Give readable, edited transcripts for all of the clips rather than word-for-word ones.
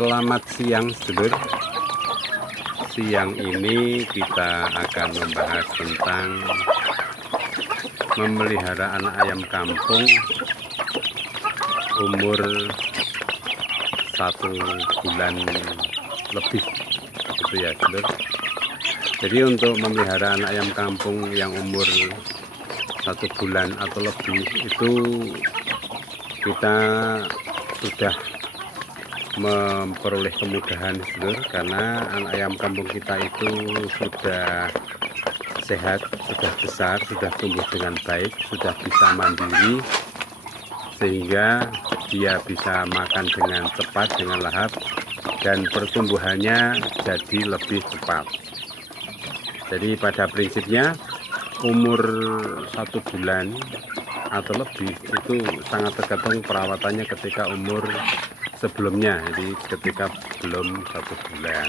Selamat siang sedulur. Siang ini kita akan membahas tentang memelihara anak ayam kampung umur 1 bulan lebih, gitu ya sedulur. Jadi untuk memelihara anak ayam kampung yang umur 1 bulan atau lebih itu kita sudah memperoleh kemudahan sedulur, karena anak ayam kampung kita itu sudah sehat, sudah besar, sudah tumbuh dengan baik, sudah bisa mandiri, sehingga dia bisa makan dengan cepat, dengan lahap, dan pertumbuhannya jadi lebih cepat. Jadi pada prinsipnya umur 1 bulan atau lebih itu sangat tergantung perawatannya ketika umur sebelumnya. Jadi ketika belum 1 bulan,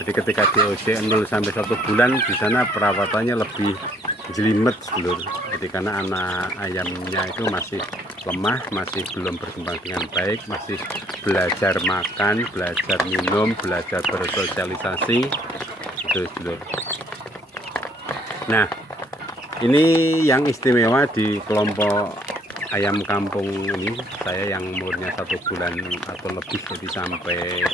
jadi ketika di usia 0 sampai 1 bulan di sana perawatannya lebih jelimet sedulur. Jadi karena anak ayamnya itu masih lemah, masih belum berkembang dengan baik, masih belajar makan, belajar minum, belajar bersosialisasi, itu sedulur. Nah, ini yang istimewa di kelompok ayam kampung ini, saya yang umurnya 1 bulan atau lebih, jadi sampai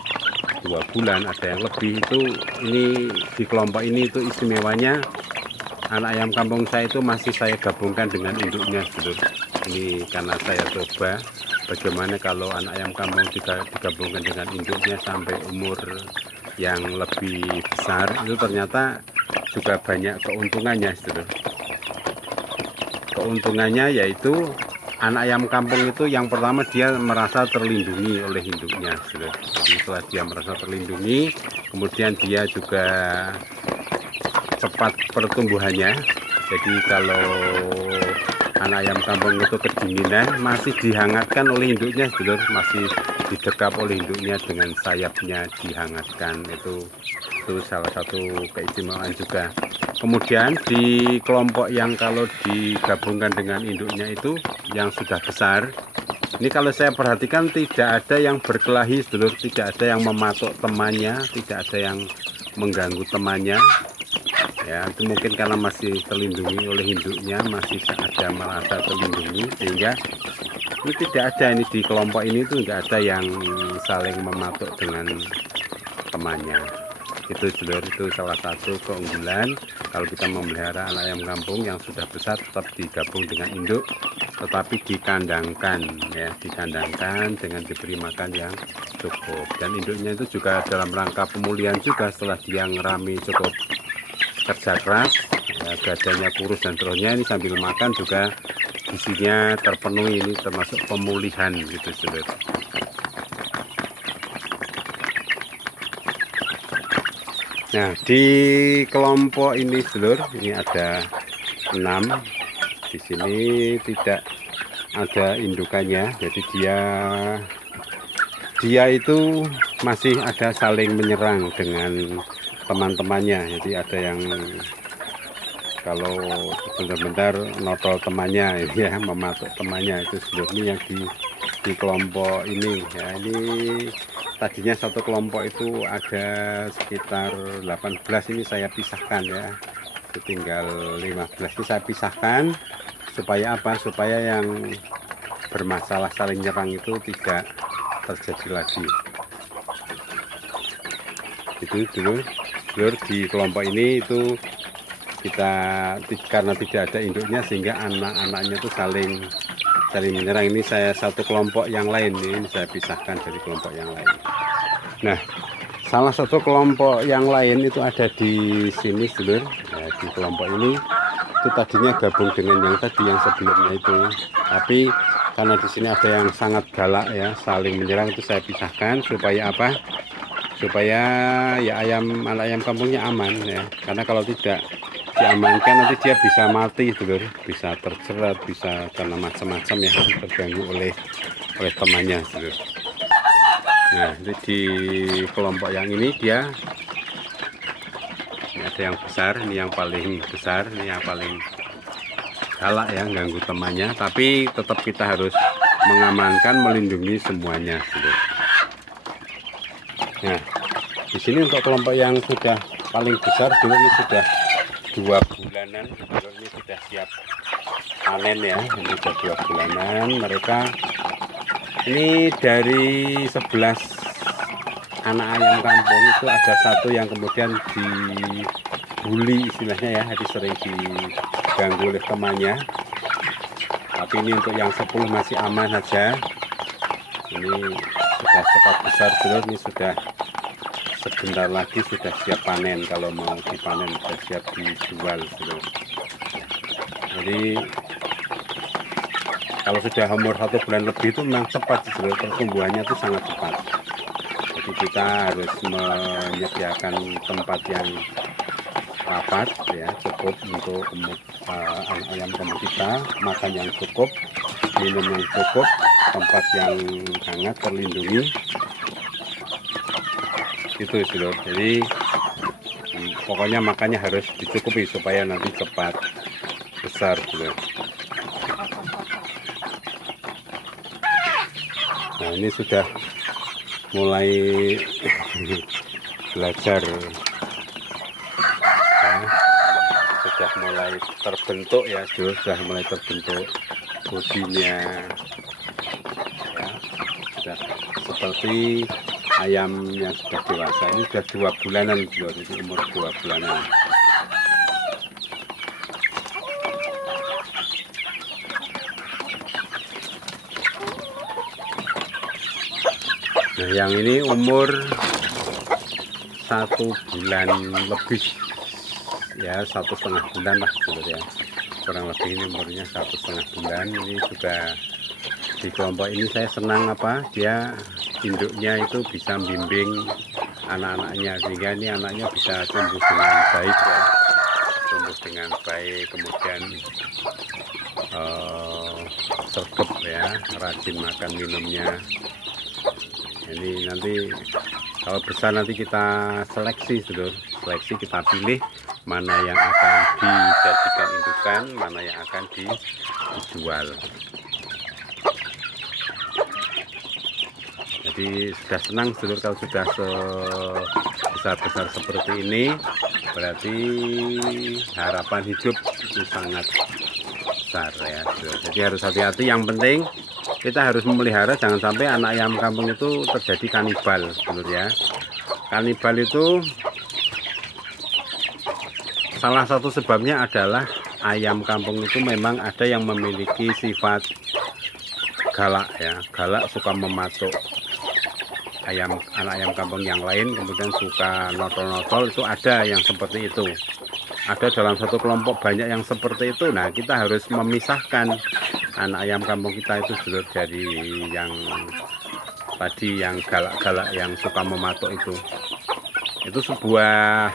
2 bulan, ada yang lebih. Itu ini di kelompok ini itu istimewanya anak ayam kampung saya itu masih saya gabungkan dengan induknya sedulur. Ini karena saya coba bagaimana kalau anak ayam kampung digabungkan dengan induknya sampai umur yang lebih besar, itu ternyata juga banyak keuntungannya sedulur. Keuntungannya yaitu anak ayam kampung itu yang pertama dia merasa terlindungi oleh induknya. Jadi setelah dia merasa terlindungi, kemudian dia juga cepat pertumbuhannya. Jadi kalau anak ayam kampung itu kedinginan, masih dihangatkan oleh induknya, masih didekap oleh induknya dengan sayapnya, dihangatkan. Itu salah satu keistimewaan juga. Kemudian di kelompok yang kalau digabungkan dengan induknya itu yang sudah besar, ini kalau saya perhatikan tidak ada yang berkelahi sedulur, tidak ada yang mematok temannya, tidak ada yang mengganggu temannya. Ya, itu mungkin karena masih terlindungi oleh induknya, masih ada merasa terlindungi, sehingga ini tidak ada, ini di kelompok ini tuh tidak ada yang saling mematok dengan temannya. Itu sedulur, itu salah satu keunggulan kalau kita memelihara anak ayam kampung yang sudah besar, tetap digabung dengan induk, tetapi dikandangkan, ya, dikandangkan dengan diberi makan yang cukup. Dan induknya itu juga dalam rangka pemulihan juga, setelah dia ngerami cukup kerja keras, ya, badannya kurus dan seterusnya, ini sambil makan juga gizinya terpenuhi, ini termasuk pemulihan gitu sedulur. Nah, di kelompok ini sedulur, ini ada 6. Di sini tidak ada indukannya, jadi dia itu masih ada saling menyerang dengan teman-temannya. Jadi ada yang kalau sebentar-bentar notol temannya, ya, mematuk temannya. Itu sedulur, ini yang di kelompok ini, ya. Ini tadinya satu kelompok itu ada sekitar 18, ini saya pisahkan, ya. Itu tinggal 15, ini saya pisahkan supaya apa? Supaya yang bermasalah saling nyerang itu tidak terjadi lagi. Itu dulu di kelompok ini itu kita karena tidak ada induknya, sehingga anak-anaknya itu saling menyerang. Ini saya satu kelompok yang lain, ini saya pisahkan dari kelompok yang lain. Nah, salah satu kelompok yang lain itu ada di sini sedulur, ya, di kelompok ini itu tadinya gabung dengan yang tadi yang sebelumnya itu, tapi karena di sini ada yang sangat galak, ya, saling menyerang, itu saya pisahkan supaya apa? Supaya ya anak ayam kampungnya aman, ya. Karena kalau tidak diamankan nanti dia bisa mati sedulur, bisa terjerat, bisa karena macam-macam, ya, terganggu oleh temannya sedulur. Nah, di kelompok yang ini dia ini ada yang besar, ini yang paling besar, ini yang paling galak, ya, ganggu temannya, tapi tetap kita harus mengamankan, melindungi semuanya sedulur. Nah, di sini untuk kelompok yang sudah paling besar dulu ini sudah 2 bulanan, dulu ini sudah siap panen ya. Ini sudah 2 bulanan. Mereka ini dari 11 anak ayam kampung itu ada satu yang kemudian dibully istilahnya ya, jadi sering diganggu oleh temannya. Tapi ini untuk yang 10 masih aman saja. Ini sudah cepat besar dulu, ini sudah sebentar lagi sudah siap panen. Kalau mau dipanen sudah siap dijual dulu. Jadi kalau sudah umur 1 bulan lebih itu memang cepat dulu, pertumbuhannya itu sangat cepat. Jadi kita harus menyediakan tempat yang rapat ya, cukup untuk anak ayam kampung kita, makan yang cukup, minum yang cukup, tempat yang hangat terlindungi. Itu dulu. Jadi pokoknya makannya harus dicukupi supaya nanti cepat besar dulu. Nah, ini sudah mulai belajar ya, sudah mulai terbentuk ya, sudah mulai terbentuk bodinya ya, sudah seperti ayam yang sudah dewasa. Ini sudah 2 bulanan juga, ini umur 2 bulanan. Nah, yang ini umur 1 bulan lebih ya, 1,5 bulan lah ya, kurang lebih. Ini umurnya 1,5 bulan. Ini juga di kelompok ini saya senang dia induknya itu bisa membimbing anak-anaknya, sehingga ini anaknya bisa tumbuh dengan baik ya, tumbuh dengan baik, kemudian sergap ya, rajin makan minumnya. Ini nanti kalau besar nanti kita seleksi dulu, kita pilih mana yang akan dijadikan indukan, mana yang akan dijual. Jadi sudah senang dulu kalau sudah sebesar seperti ini, berarti harapan hidup itu sangat besar ya. Jadi harus hati-hati. Yang penting kita harus memelihara, jangan sampai anak ayam kampung itu terjadi kanibal dulu ya. Kanibal itu salah satu sebabnya adalah ayam kampung itu memang ada yang memiliki sifat galak ya, galak, suka mematuk anak ayam kampung yang lain, kemudian suka notol-notol. Itu ada yang seperti itu, ada dalam satu kelompok banyak yang seperti itu. Nah, kita harus memisahkan anak ayam kampung kita itu dulu dari yang tadi, yang galak-galak, yang suka mematuk itu. Itu sebuah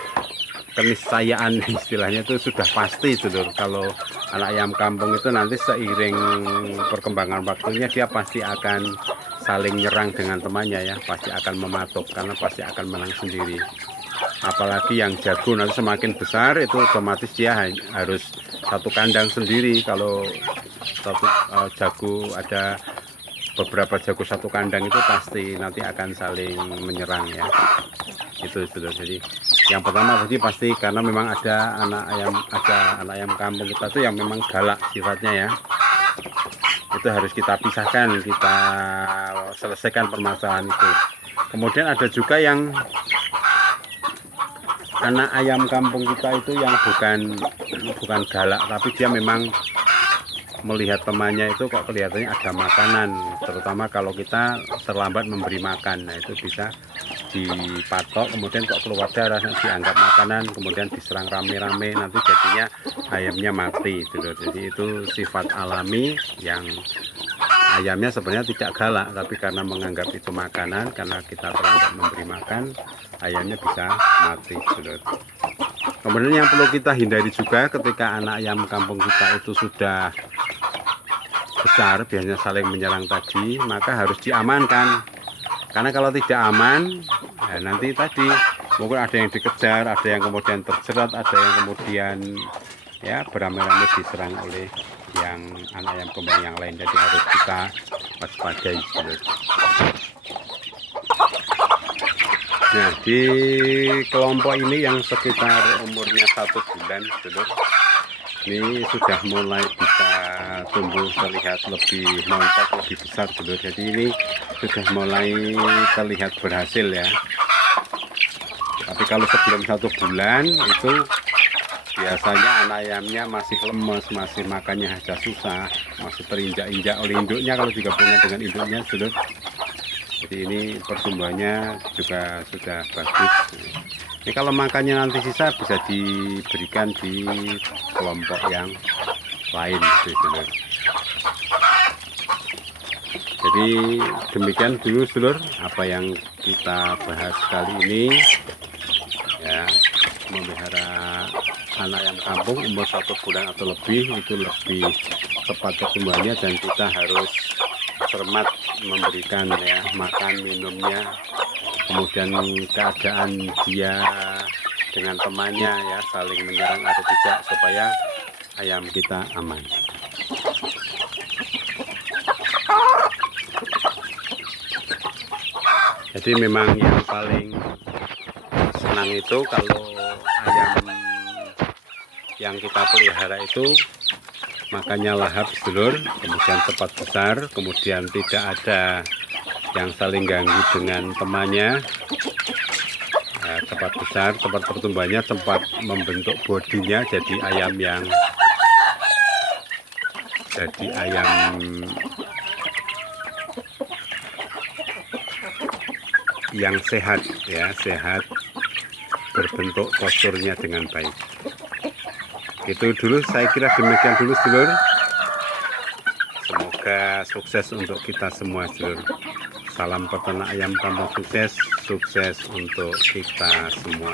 keniscayaan istilahnya, itu sudah pasti dulu. Kalau anak ayam kampung itu nanti seiring perkembangan waktunya dia pasti akan saling nyerang dengan temannya ya, pasti akan mematuk karena pasti akan menang sendiri. Apalagi yang jago nanti semakin besar itu otomatis dia harus satu kandang sendiri. Kalau satu jago, ada beberapa jago satu kandang, itu pasti nanti akan saling menyerang ya. Itu jadi yang pertama pasti karena memang ada anak ayam kampung kita tuh yang memang galak sifatnya ya. Itu harus kita pisahkan, kita selesaikan permasalahan itu. Kemudian ada juga yang anak ayam kampung kita itu yang bukan galak, tapi dia memang melihat temannya itu kok kelihatannya ada makanan, terutama kalau kita terlambat memberi makan. Nah, itu bisa dipatok, kemudian kok keluar darah, dianggap makanan, kemudian diserang rame-rame, nanti jadinya ayamnya mati gitu. Jadi itu sifat alami yang ayamnya sebenarnya tidak galak, tapi karena menganggap itu makanan, karena kita terlambat memberi makan, ayamnya bisa mati gitu. Kemudian yang perlu kita hindari juga ketika anak ayam kampung kita itu sudah besar, biasanya saling menyerang tadi, maka harus diamankan. Karena kalau tidak aman, ya nanti tadi mungkin ada yang dikejar, ada yang kemudian terjerat, ada yang kemudian ya beramai-ramai diserang oleh yang anak ayam kampung yang lain. Jadi harus kita waspadai. Nah, di kelompok ini yang sekitar umurnya 1 bulan, sedulur, ini sudah mulai bisa tumbuh terlihat lebih montok, lebih besar, sedulur. Jadi ini sudah mulai terlihat berhasil ya. Tapi kalau sebelum 1 bulan itu biasanya anak ayamnya masih lemes, masih makannya saja susah, masih terinjak-injak oleh induknya kalau digabungkan dengan induknya, sedulur. Jadi ini pertumbuhannya juga sudah bagus. Ini kalau makannya nanti sisa bisa diberikan di kelompok yang lain, sedulur. Jadi demikian dulu, sedulur, apa yang kita bahas kali ini ya, memelihara anak ayam kampung umur 1 bulan atau lebih itu lebih cepat pertumbuhannya, dan kita harus cermat memberikan ya makan minumnya, kemudian keadaan dia dengan temannya ya, saling menyerang atau tidak, supaya ayam kita aman. Jadi memang yang paling senang itu kalau ayam yang kita pelihara itu makannya lahap, sedulur, kemudian cepat besar, kemudian tidak ada yang saling ganggu dengan temannya, cepat besar, cepat pertumbuhannya, cepat membentuk bodinya jadi ayam yang sehat ya, sehat, berbentuk posturnya dengan baik. Itu dulu, saya kira demikian dulu, sedulur. Semoga sukses untuk kita semua, sedulur. Salam peternak ayam kampung sukses, sukses untuk kita semua.